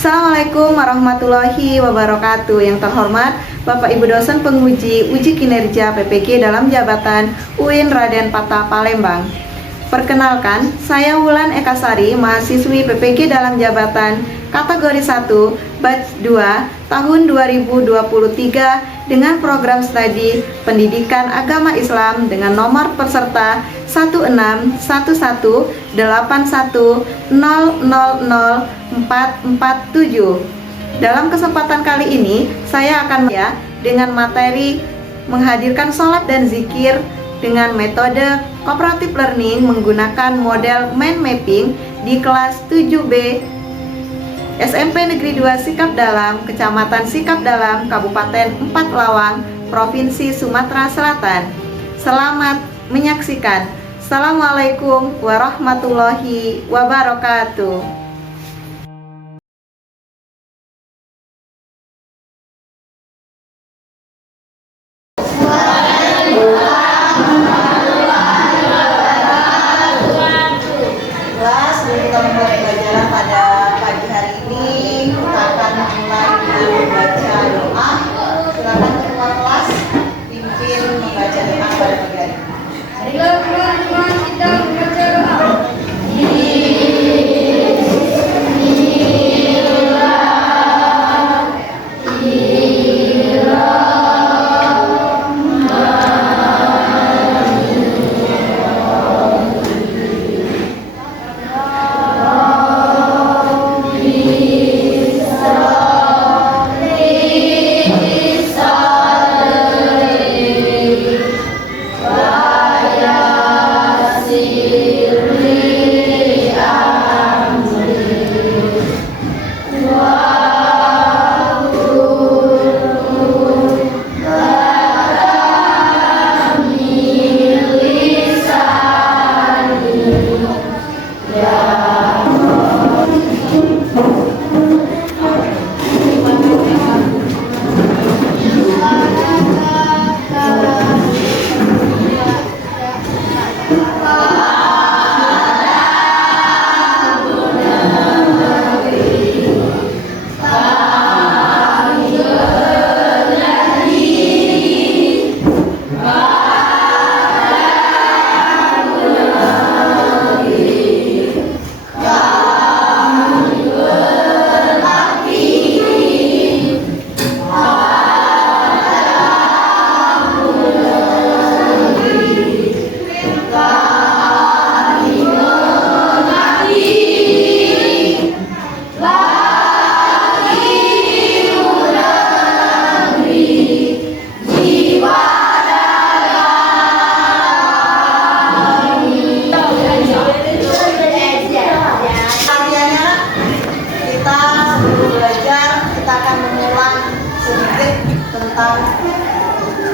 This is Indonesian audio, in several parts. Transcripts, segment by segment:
Assalamualaikum warahmatullahi wabarakatuh. Yang terhormat Bapak Ibu dosen penguji uji kinerja PPG dalam jabatan UIN Raden Patah Palembang. Perkenalkan, saya Wulan Ekasari, mahasiswi PPG dalam jabatan kategori 1 batch 2 tahun 2023 dengan program studi Pendidikan Agama Islam dengan nomor peserta 16181000447. Dalam kesempatan kali ini saya akan dengan materi menghadirkan sholat dan zikir dengan metode cooperative learning menggunakan model mind mapping di kelas 7B SMP Negeri 2 Sikap Dalam, Kecamatan Sikap Dalam, Kabupaten 4 Lawang, Provinsi Sumatera Selatan. Selamat menyaksikan. Assalamualaikum warahmatullahi wabarakatuh. Kita memulai pelajaran pada pagi hari ini. Kita akan mulai dengan membaca doa. Silakan ketua kelas pimpin membaca doa pada pagi hari ini. Marilah teman-teman kita membaca doa.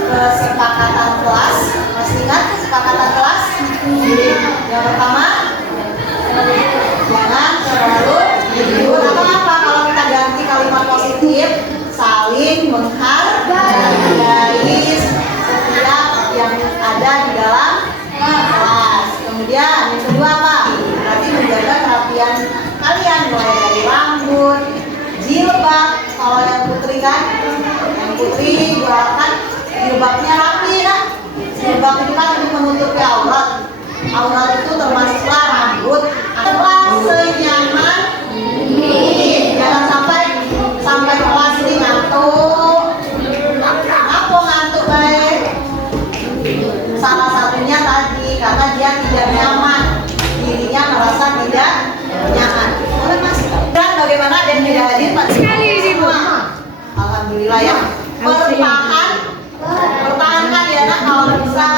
Kesepakatan kelas. Masih ingat kesepakatan kelas? Yang pertama, jangan terlalu ribut atau apa. Kalau kita ganti kalimat positif, saling menghargai setiap yang ada di dalam kelas. Kemudian yang kedua apa? Berarti menjaga kerapian kalian, mulai dari rambut, jilbab. Kalau yang putri kan, yang putri jualan jilbabnya rapi ya. Jilbab itu kan untuk menutupi aurat. Aurat itu termasuklah rambut. Kelas senyaman ini. Jangan sampai kelas ini ngantuk. Apa ngantuk baik? Salah satunya tadi karena dia tidak nyaman. Dirinya merasa tidak nyaman. Boleh mas? Dan bagaimana dan tidak hadir Pak? Sekali semua. Alhamdulillah ya. Pertahankan ya nak kalau bisa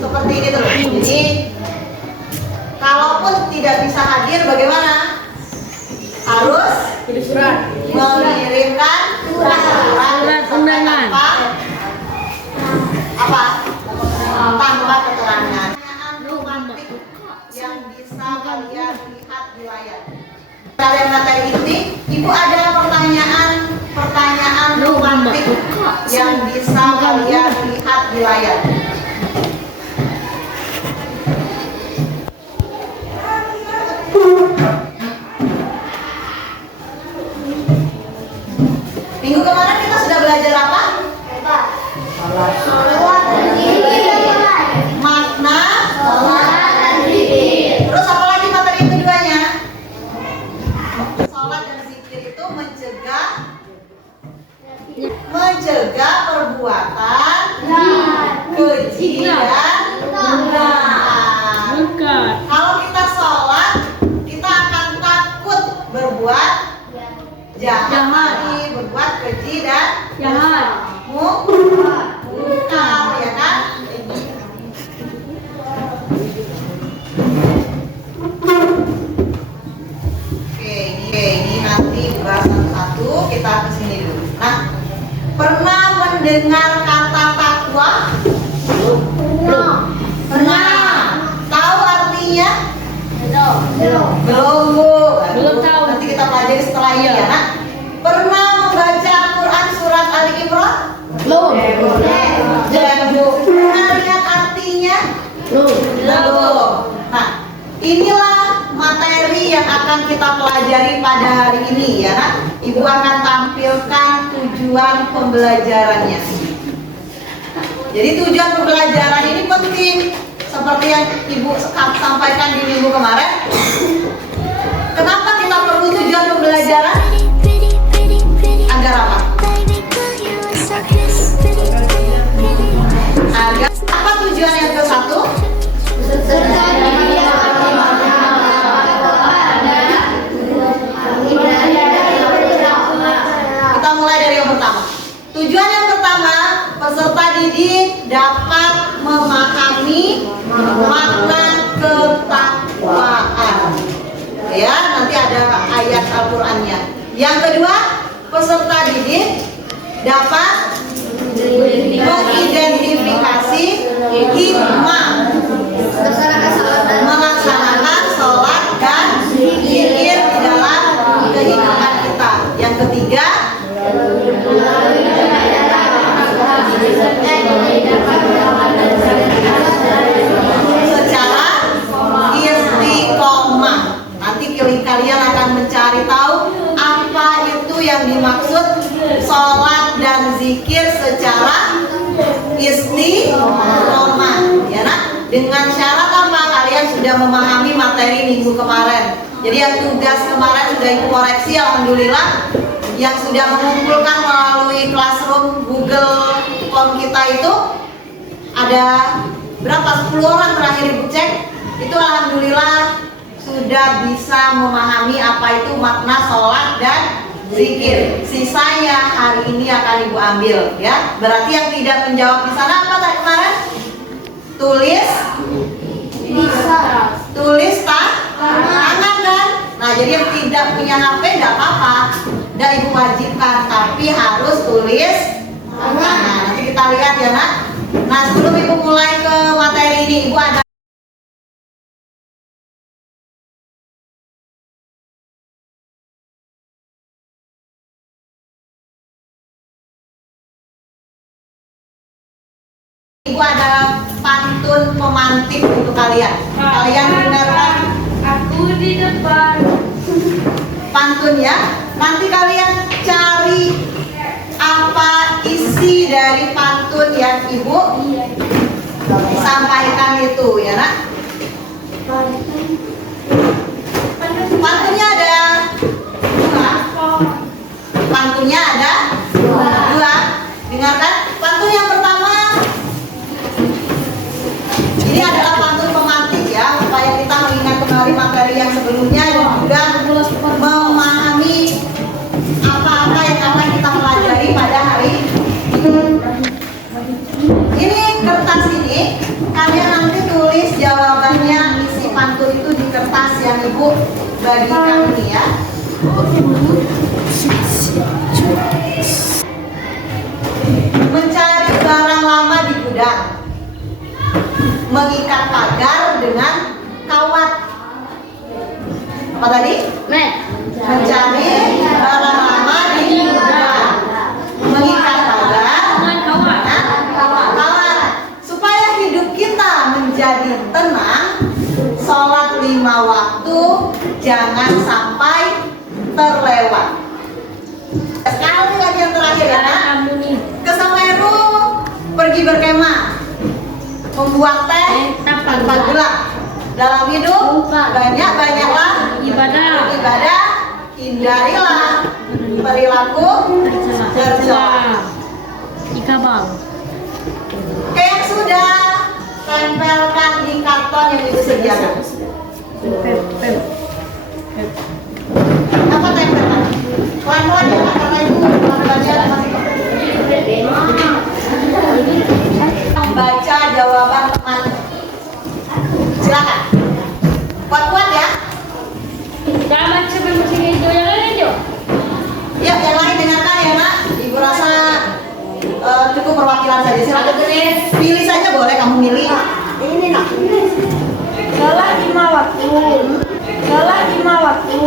seperti ini terus. Jadi kalaupun tidak bisa hadir bagaimana? Harus mengirimkan surat undangan apa? Tanpa keterangan. Yang bisa kalian lihat di layar. Kalian materi ini, Ibu ada pertanyaan romantik yang bisa kalian lihat di layar. Mari berbuat keji dan jahat, mungkar, ya kan? Oke, ini nanti dibahas satu-satu. Kita kesini dulu. Nah, pernah mendengar kata takwa? belum, Pernah. Tahu artinya? belum, Belum, Bu. Belum tahu. Nanti kita pelajari setelah ini, ya, Nak. Pernah membaca Al-Quran surat Ali Imran? belum, Jangan, Bu. Pernah lihat artinya? Belum. Nah, inilah materi yang akan kita pelajari pada hari ini, ya, Nak. Ibu akan tampilkan tujuan pembelajarannya. Jadi tujuan pembelajaran ini penting, seperti yang Ibu sampaikan di minggu kemarin. Kenapa kita perlu tujuan pembelajaran? Agar apa? Agar apa tujuan yang ke-1? Kita mulai dari yang pertama. Tujuan yang pertama, peserta didik dapat memahami makna ketakwaan. Ya, nanti ada ayat Al-Qur'annya. Yang kedua, peserta didik dapat mengidentifikasi hikmah melaksanakan sholat dan zikir di dalam kehidupan kita. Yang ketiga, secara istiqomah. Nanti kalian akan mencari tahu apa itu yang dimaksud sholat dan zikir secara istiqomah, ya, Nak. Dengan syarat apa? Kalian sudah memahami materi minggu kemarin. Jadi yang tugas kemarin sudah Ibu koreksi, alhamdulillah. Yang sudah mengumpulkan melalui classroom Google Form kita itu ada berapa? 10 orang terakhir Ibu cek. Itu alhamdulillah sudah bisa memahami apa itu makna sholat dan zikir. Sisanya hari ini akan Ibu ambil, ya. Berarti yang tidak menjawab di sana apa tadi kemarin? Tulis tangan kan? Nah, jadi yang tidak punya HP tidak apa-apa, tidak Ibu wajibkan, tapi harus tulis tangan. Nah, nanti kita lihat, ya, Nak. Nah, sebelum Ibu mulai ke materi ini, Ibu ada pantun pemantik untuk kalian. Kalian dengarkan aku di depan. pantun, ya. Nanti kalian cari apa isi dari pantun yang Ibu sampaikan itu, ya, Nak. Pantunnya ada dua. Pantunnya ada dua. Dengarkan. Pantun yang pertama, ini adalah pantun pemantik, ya, supaya kita mengingat kembali materi yang sebelumnya dan juga memahami apa-apa yang akan kita pelajari pada hari ini. Ini kertas ini, kalian nanti tulis jawabannya, isi pantun itu di kertas yang Ibu bagikan ini, ya. Mencari barang lama di gudang, mengikat pagar dengan kawat. Apa tadi? Mencari barang lama di gudang, mengikat pagar dengan kawat. Supaya hidup kita menjadi tenang, sholat 5 waktu jangan sampai terlewat. Sekali lagi yang terakhir, ya, Nak. Ke Semeru pergi berkemah, membuat teh tanpa gula. Dalam hidup banyak-banyaklah ibadah, hindarilah perilaku tercela. Oke, yang sudah tempelkan di karton yang Ibu sediakan. Apa tempelkan? Pelan-pelan, ya, Pak. baca baca jawaban teman. Silakan. Kuat-kuat ya. Nama siapa masih hijau yang lain Jo? Ya, yang lain dengarkan ya nak. Ibu rasa cukup perwakilan saja. Silakan pilih saja, boleh kamu milih. Ini nak. Sholat 5 waktu. Sholat 5 waktu.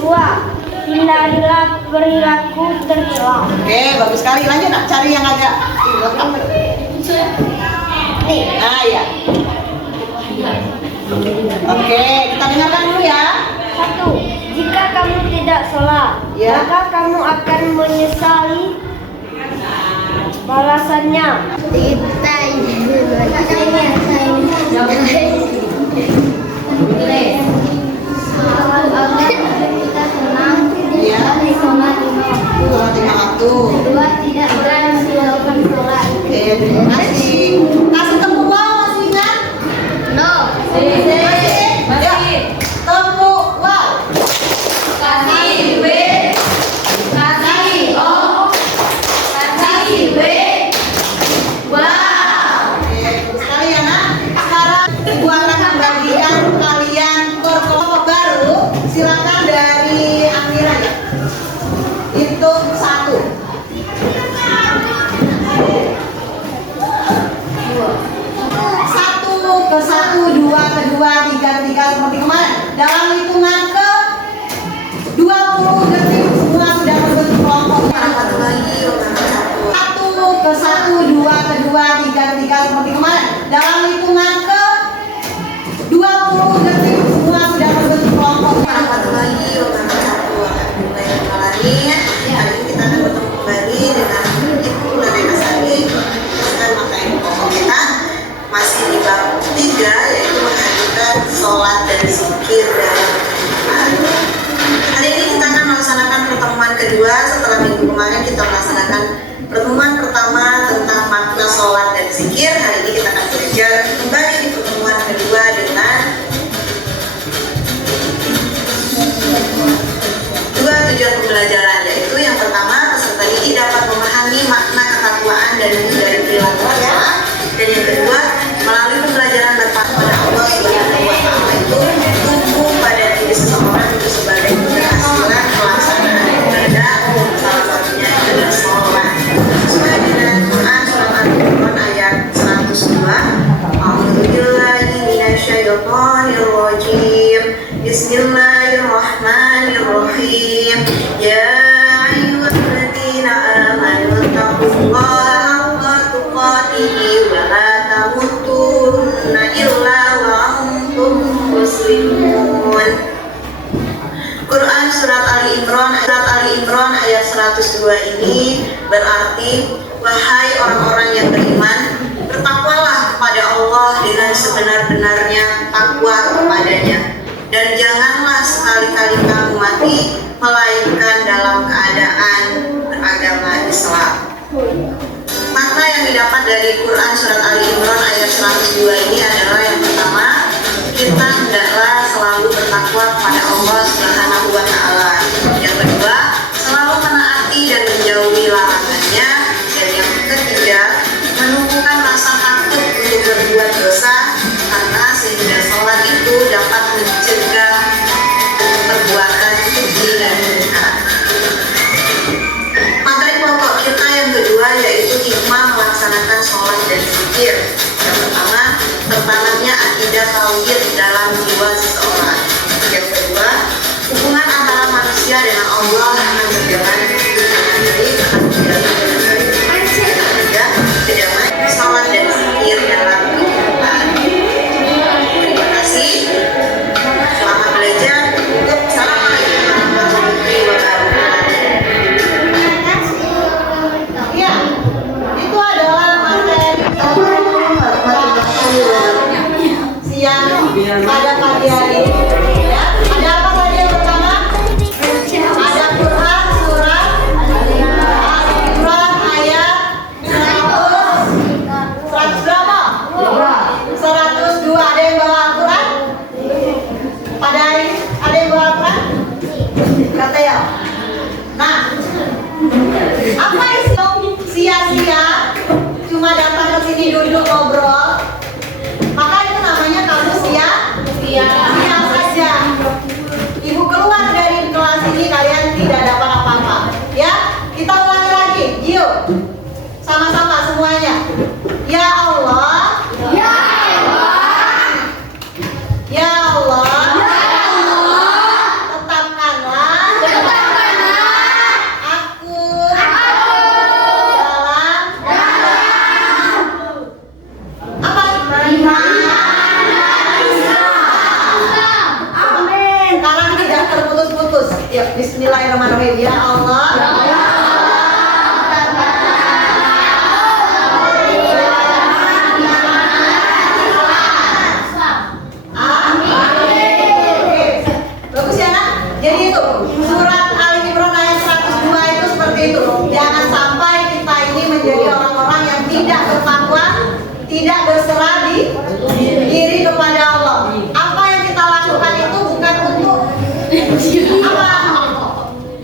2. Hindarilah perilaku tercela. Oke, bagus sekali. Lanjut nak, cari yang agak lengkap. Nih, nah ya. Oke, kita dengarkan dulu ya. 1. Jika kamu tidak sholat, Ya. maka kamu akan menyesali balasannya. Iya. Sholat 5 waktu. Tidak berani melakukan sholat. Oke, terima kasih. Kasih tepuk wow, masih ingat? No. Masih. Ya. Tepuk wow. Kasih W, kasih O, kasih W. Wow. Oke, bagus sekali ya nak. Sekarang ibu akan membagikan kalian kelompok baru. Silakan dari Amira ya. Hitung 1. 1 ke 1, 2 ke 2, 3 ke 3 seperti kemarin. Dalam hitungan ke 20 detik semua sudah berbentuk kelompok. 1 ke 1, 2 ke 2, 3 ke 3 seperti kemarin. Dalam hitungan ke 20 detik semua sudah berbentuk kelompok. Hari ini kita akan bertemu kembali dengan Ibu Lorena Sari dan materi pokok kita masih di bab 3, yaitu menghadirkan sholat dan zikir dalam iman. Hari ini kita akan melaksanakan pertemuan kedua setelah minggu kemarin kita melaksanakan pertemuan pertama tentang makna sholat dan zikir. Hari ini kita akan belajar kembali di pertemuan kedua dengan dua tujuan pembelajaran, yaitu yang pertama peserta didik dapat memahami makna ketakwaan dan menghindari perilaku tercela, dan yang kedua melalui pembelajaran bertakwa pada Allah Subhanahu wa Ta'ala itu tumbuh pada diri seseorang itu sebagai keberhasilan pelaksanaan ibadah, salah satunya adalah sholat. Sesuai dengan Quran surat Al-Imran ayat 102. A'udzubillahi minasyaitonirrajim. Bismillahirrahmanirrahim. Ya ayyuhalladzina amanu taqullaha haqqa tuqatih wa la tamutunna illa wa antum muslimun. Quran surat Al-Imran ayat 102 ini berarti, wahai orang-orang yang beriman, bertakwalah kepada Allah dengan sebenar-benarnya takwa kepadanya, dan janganlah sekali-kali kamu mati melainkan dalam keadaan beragama Islam. Makna yang didapat dari Quran surat Al-Imran ayat 102 ini adalah, yang pertama, kita hendaklah selalu bertakwa kepada Allah Subhanahu wa Ta'ala. Yang kedua, selalu menaati dan menjauhi larangannya. Dan yang ketiga, menumbuhkan rasa takut untuk berbuat dosa, karena sehingga sholat itu dapat mencegah perbuatan keji dan mungkar. Materi pokok kita yang kedua yaitu hikmah melaksanakan sholat dan zikir. Yang pertama, tertanamnya akidah tauhid dalam jiwa seseorang. Yang kedua, hubungan antara manusia dengan Allah akan berjalan dengan baik, akan berjalan dengan baik. Yang ketiga, kedamaian sholat dan zikir dalam kehidupan. Terima kasih. Selamat belajar. Assalamualaikum warahmatullahi wabarakatuh. Ya, itu adalah materi siang pada pagi hari ini. Ya, ada apa tadi yang pertama? Ada Quran surat Al-Imran ayat 100 berapa? 102. Ada yang bawa Al-Quran? Pada hari ini ada yang bawa Al-Quran? Kata ya. Nah, cuma datang ke sini duduk ngobrol, maka itu namanya kamu siap saja. Ibu keluar dari kelas ini kalian tidak dapat apa-apa. Ya, kita ulangi lagi. Yuk, sama-sama semuanya. Ya Allah, ya Allah, ya Allah, tetapkanlah aku dalam apa? Amin. Sekarang tidak terputus-putus. Ya, Bismillahirrahmanirrahim. Ya Allah. Tidak berserah diri kepada Allah. Apa yang kita lakukan itu bukan untuk apa?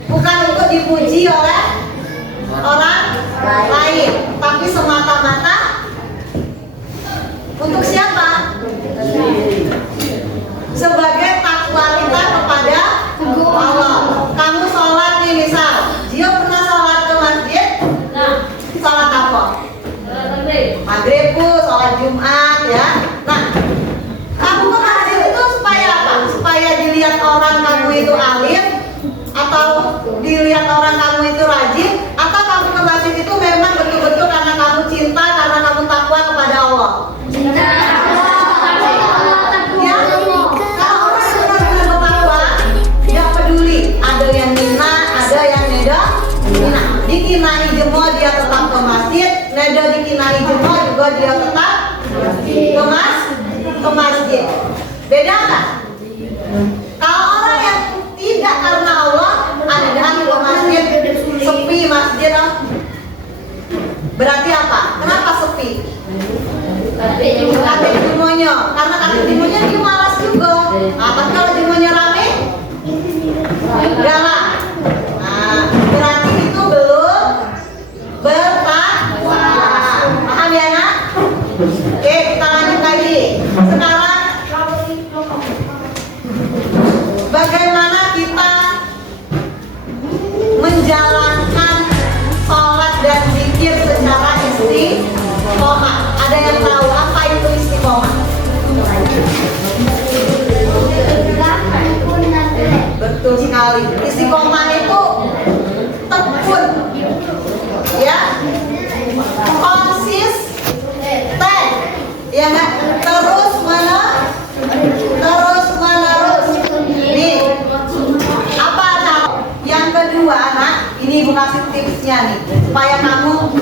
Bukan untuk dipuji oleh orang lain, tapi semata-mata untuk siapa? Sebagai takwa kita kepada Allah. Kamu sholat nih misal, Gio pernah sholat ke masjid? Sholat apa? Maghrib, sholat Jumat ya. Nah, kamu ke masjid itu supaya apa? Supaya dilihat orang kamu itu alim, atau dilihat orang kamu itu rajin, atau kamu ke masjid itu memang betul-betul karena kamu cinta, karena kamu takwa kepada Allah. Ya, kalau orang yang benar-benar bertakwa, dia peduli. Ada yang nina, ada yang neda. Nah, dikinai jemo dia tetap ke masjid, neda dikinai jemo juga dia tetap ke masjid. Beda kan? Kalau orang yang tidak karena Allah, ada ke masjid, sepi masjid, berarti apa? Kenapa sepi? Kata demonya, karena kata demonya dia malas juga. Nah, tapi kalau demonya rame, galak. Nah, berarti itu belum bertakwa. Paham ya nak? Oke, kita lanjut lagi. Sekarang bagaimana kita menjalankan sholat dan zikir secara istiqomah? Ada yang tahu apa itu istiqomah? Betul sekali. Istiqomah itu tekun, ya, konsisten, ya nggak? Terus menerus. Nih, apa nah? Yang kedua, anak, ini ibu kasih tipsnya nih, supaya kamu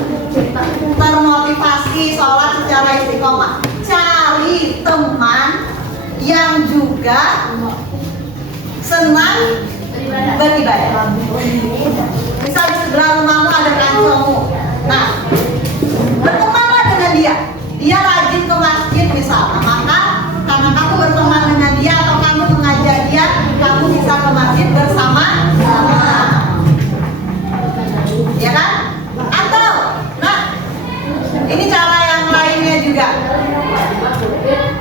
termotivasi sholat secara istiqomah. Cari teman yang juga senang beribadah. Misal di sebelah rumahmu ada kancamu. Nah, bertemanlah dengan dia. Dia rajin ke masjid misalnya, maka karena kamu berteman dengan dia atau kamu mengajak dia, kamu bisa ke masjid bersama-sama. Ya kan? Atau, nah, ini cara yang lainnya juga.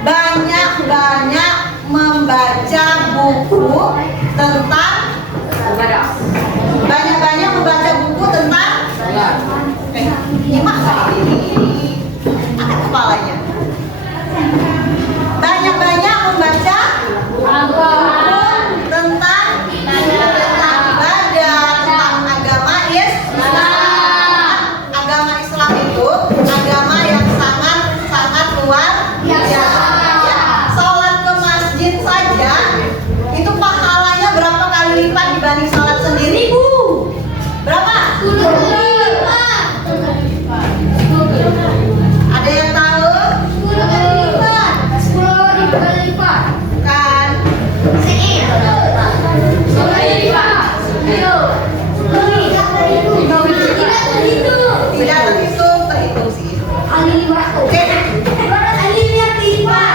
Banyak-banyak membaca buku tentang nyimak ini angkat kepalanya. Banyak-banyak membaca buku tentang ibadah, tentang agama Islam. Agama Islam itu agama yang sangat luar biasa. Sholat ke masjid saja itu pahalanya berapa kali lipat dibanding sholat sendiri? Berapa? 10 kali lipat. Ada yang tahu? 10 kali lipat. 10 kali lipat. Kan? 10 kali lipat. Tidak terhitung sih. Kali lipat. Oke. Kali lipat.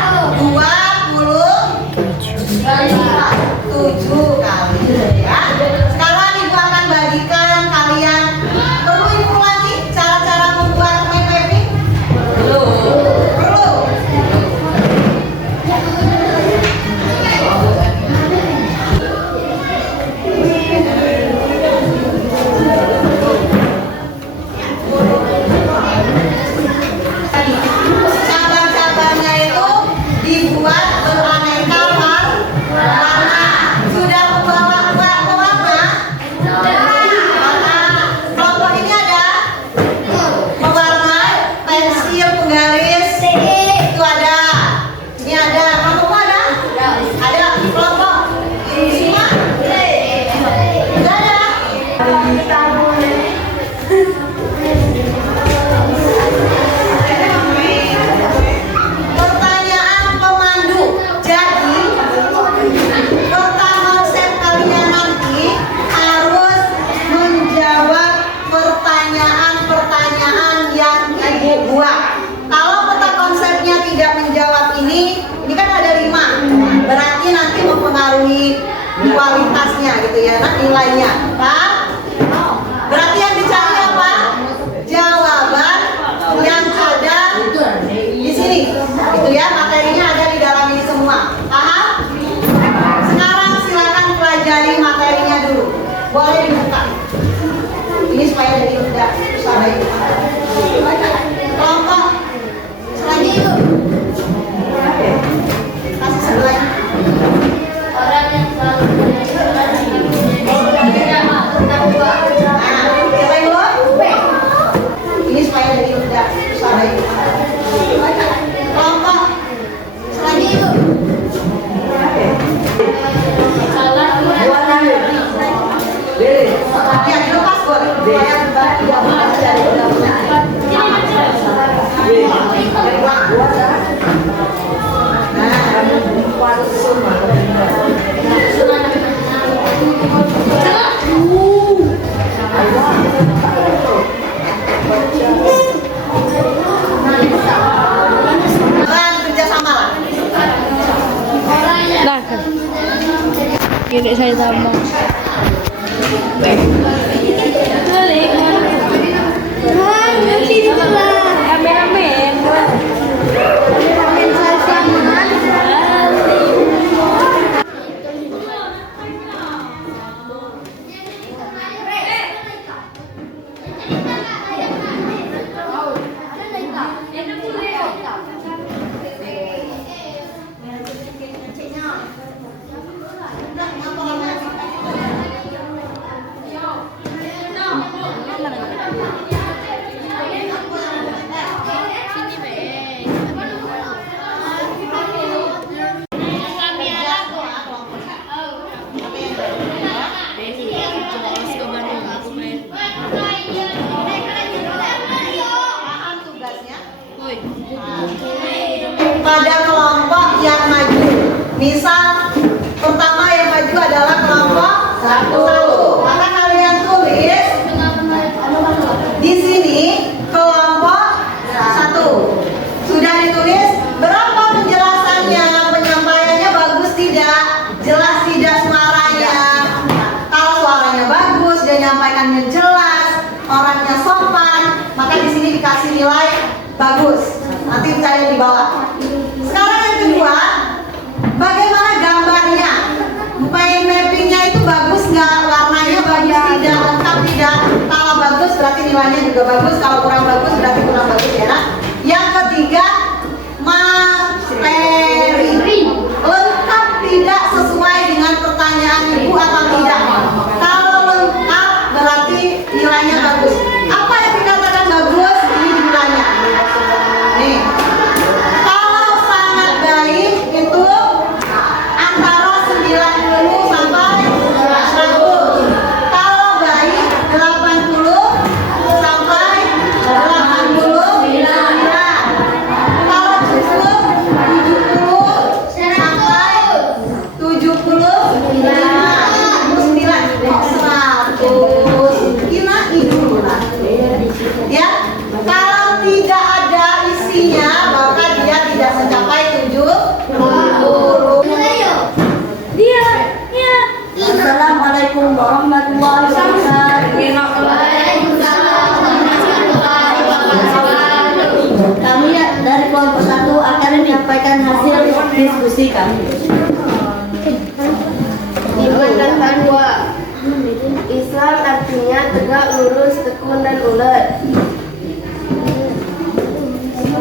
ya nak nilainya. Pak, berarti yang dicari apa? Jawaban yang ada di sini. Itu ya, materinya ada di dalam ini semua. Paham? Sekarang silakan pelajari materinya dulu. Boleh dibuka. Ini supaya jadi udah usah itu. Kelompok selanjutnya yuk. Kasih sebelah. Orang yang selalu menyesalkan tidak bertakwa. Nah, kira dulu. Ini supaya jadi udah usah itu. Kelompok selanjutnya yuk. Ya, dilepas boleh. Supaya tidak mudah dari udah. Kerjasama lah. Nah, gini saya tambah. Balik. Amin. Paham tugasnya? Pada kelompok yang maju. Misal pertama yang maju adalah kelompok satu. Maka kalian tulis di sini kelompok satu. Sudah ditulis berapa penjelasannya, penyampaiannya bagus tidak, jelas tidak suaranya. Kalau suaranya bagus, dia nyampaikannya jelas, orangnya sopan, maka di sini dikasih nilai bagus. Nanti saya di bawah. Sekarang yang kedua, bagaimana gambarnya? Main mappingnya itu bagus nggak? Warnanya bagus tidak? Lengkap tidak? Kalau bagus berarti nilainya juga bagus. Kalau kurang bagus berarti kurang bagus ya. Nah, yang ketiga, materi lengkap tidak sesuai dengan pertanyaan ibu atau tidak? Kalau lengkap berarti nilainya bagus. Apa yang dikatakan bagus? Ini nilainya. Nih, kalau sangat baik itu antara 90 sampai 100. Kalau baik 80 sampai 89. Kalau cukup 70 sampai 75. 100. Gimana ibu? Ya, kalau tidak ada isinya maka dia tidak mencapai 70. Assalamualaikum warahmatullahi wabarakatuh. Kami dari kelompok 1 akan menyampaikan hasil diskusi kami. Iman dan takwa. Islam artinya tegak, lurus, tekun dan ulet.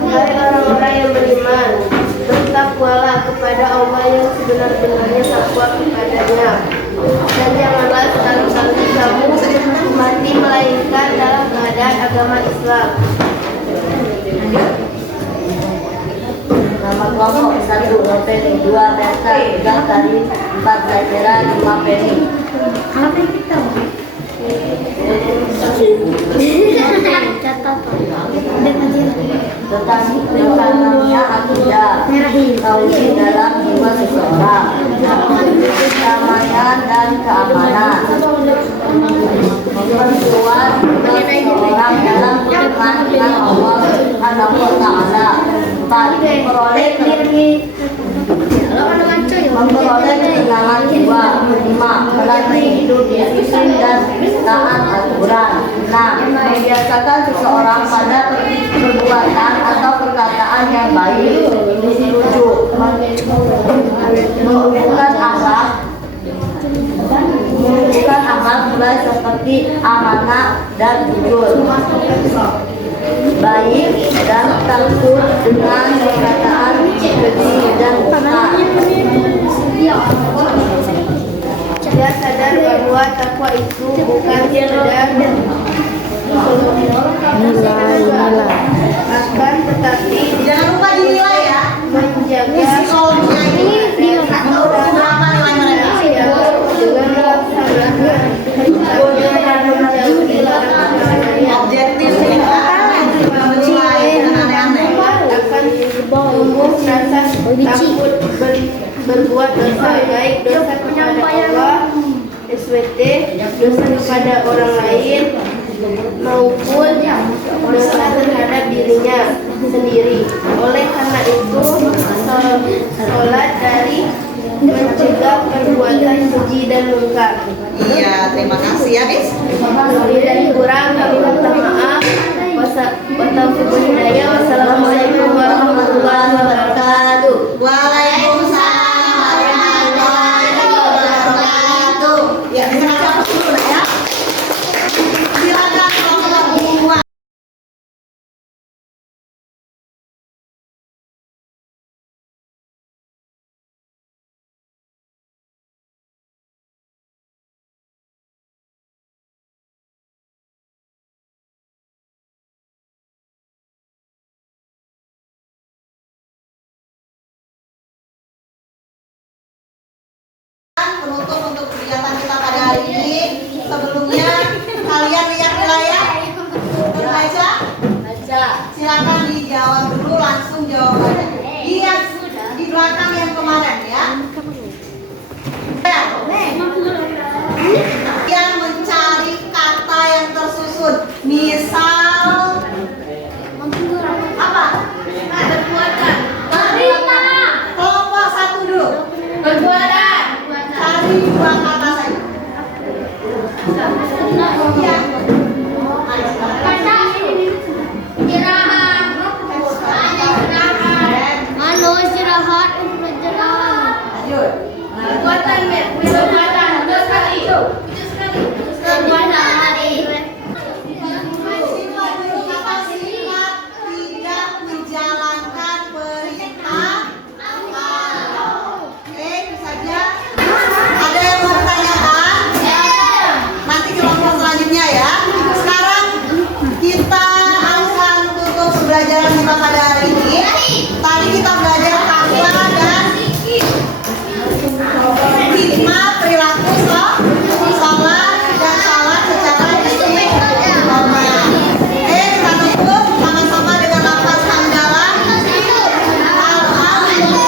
Hai orang-orang yang beriman, bertakwalah kepada Allah yang sebenar-benarnya takwa kepadanya. Dan janganlah sekali-kali kamu mati melainkan dalam keadaan agama Islam. Nama kelompok 1 Nopeni, 2 Berta, 3 Tari, 4 Zahira, 5 Penny. Apa yang kita mau? Tentang rencananya akidah tauhid dalam jiwa seseorang, kedamaian dan keamanan, memperkuat seseorang dalam hubungan dengan Allah Subhanahu wa Ta'ala. 4. Memperoleh memperoleh ketenangan jiwa. 5. Melatih hidup disiplin dan taat aturan. 6. Membiasakan seseorang pada perbuatan atau perkataan yang baik. 7. Menumbuhkan akhlak mulai seperti amanah dan jujur, baik dan takut dengan perkataan keji dan benar. Dia sadar bahwa takwa itu bukan sekedar akan tetapi Jangan lupa dinilai ya. menjaga Psikolognya ini menurut berapa nilai mereka? Objektif ya. Menilai dengan aneh-aneh. akan tumbuh rasa takut berbuat dosa, baik dosa kepada Allah, SWT, dosa kepada orang lain, maupun dosa terhadap dirinya sendiri. Oleh karena itu, sholat dari mencegah perbuatan keji dan munkar. Iya, terima kasih ya, Bis. Lebih dan kurang kami minta maaf. Wassalamualaikum warahmatullahi wabarakatuh. Waalaikumsalam warahmatullahi wabarakatuh. Ya, bisa kasih apa dulu lah ya. Silakan kelompok kedua. Penutup untuk kegiatan kita pada hari ini. Sebelumnya kalian lihat wilayah baca. Silakan dijawab dulu langsung jawabannya. Lihat di belakang yang kemarin ya. Yang mencari kata yang tersusun. Misal apa? Perbuatan. Kelompok satu dulu. Perbuatan. Cari dua kata saja. Ya. Istirahat untuk berjalan. Lanjut. Perbuatan, perbuatan. Dua sekali. Perbuatan. Sifat dulu kata sifat tidak menjalankan perintah Allah. Oke, itu saja. Ada yang mau bertanyakan? Nanti kelompok selanjutnya ya. Sekarang kita akan tutup pembelajaran kita pada hari ini. Tadi kita belajar takwa dan hikmah perilaku sholat dan sholat secara istiqomah. Kita tutup sama-sama dengan lafaz hamdalah. Alhamdulillah.